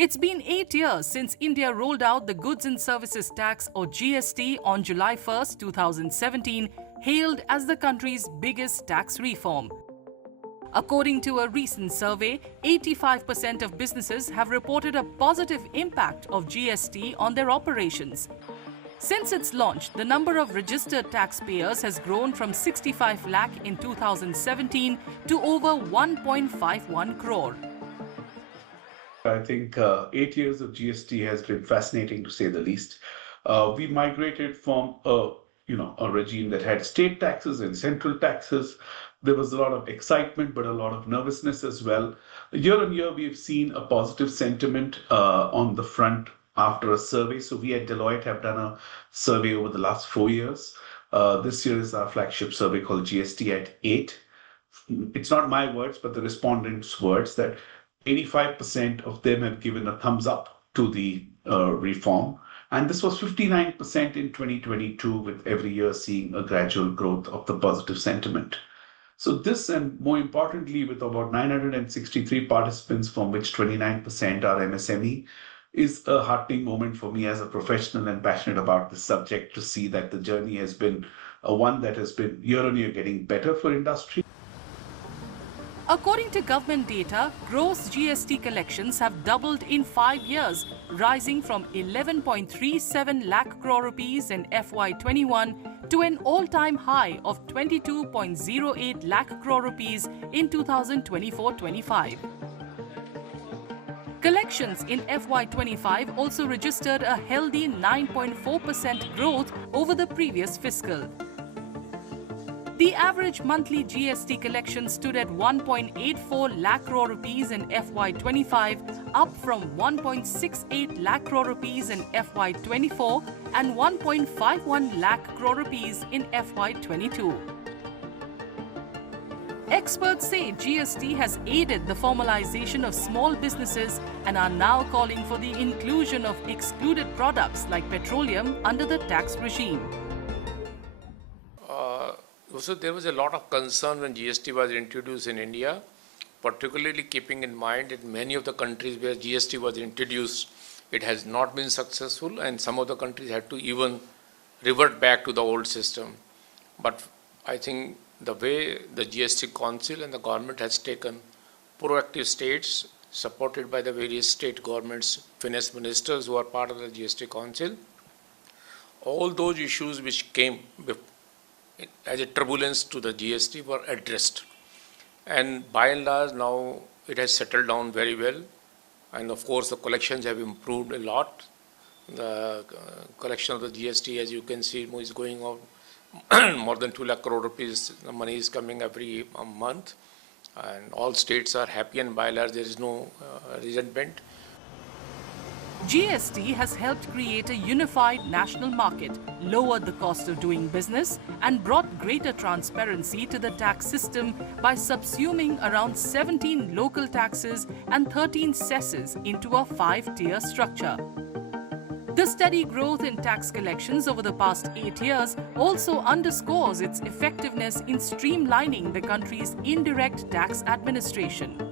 It's been 8 years since India rolled out the Goods and Services Tax or GST on July 1, 2017, hailed as the country's biggest tax reform. According to a recent survey, 85% of businesses have reported a positive impact of GST on their operations. Since its launch, the number of registered taxpayers has grown from 65 lakh in 2017 to over 1.51 crore. I think 8 years of GST has been fascinating, to say the least. We migrated from a regime that had state taxes and central taxes. There was a lot of excitement, but a lot of nervousness as well. Year on year, we've seen a positive sentiment on the front after a survey. So we at Deloitte have done a survey over the last 4 years. This year is our flagship survey called GST at 8. It's not my words, but the respondents' words, that 85% of them have given a thumbs up to the reform. And this was 59% in 2022, with every year seeing a gradual growth of the positive sentiment. So this, and more importantly, with about 963 participants, from which 29% are MSME, is a heartening moment for me as a professional and passionate about this subject, to see that the journey has been one that has been year on year getting better for industry. According to government data, gross GST collections have doubled in 5 years, rising from 11.37 lakh crore rupees in FY21 to an all-time high of 22.08 lakh crore rupees in 2024-25. Collections in FY25 also registered a healthy 9.4% growth over the previous fiscal. The average monthly GST collection stood at 1.84 lakh crore rupees in FY25, up from 1.68 lakh crore rupees in FY24 and 1.51 lakh crore rupees in FY22. Experts say GST has aided the formalization of small businesses and are now calling for the inclusion of excluded products like petroleum under the tax regime. Also, there was a lot of concern when GST was introduced in India, particularly keeping in mind that many of the countries where GST was introduced, it has not been successful, and some of the countries had to even revert back to the old system. But I think the way the GST Council and the government has taken proactive states, supported by the various state governments, finance ministers who are part of the GST Council, all those issues which came as a turbulence to the GST were addressed. And by and large, now it has settled down very well. And of course, the collections have improved a lot. The collection of the GST, as you can see, is going on more than 2 lakh crore rupees. The money is coming every month. And all states are happy, and by and large, there is no resentment. GST has helped create a unified national market, lowered the cost of doing business, and brought greater transparency to the tax system by subsuming around 17 local taxes and 13 cesses into a 5-tier structure. The steady growth in tax collections over the past 8 years also underscores its effectiveness in streamlining the country's indirect tax administration.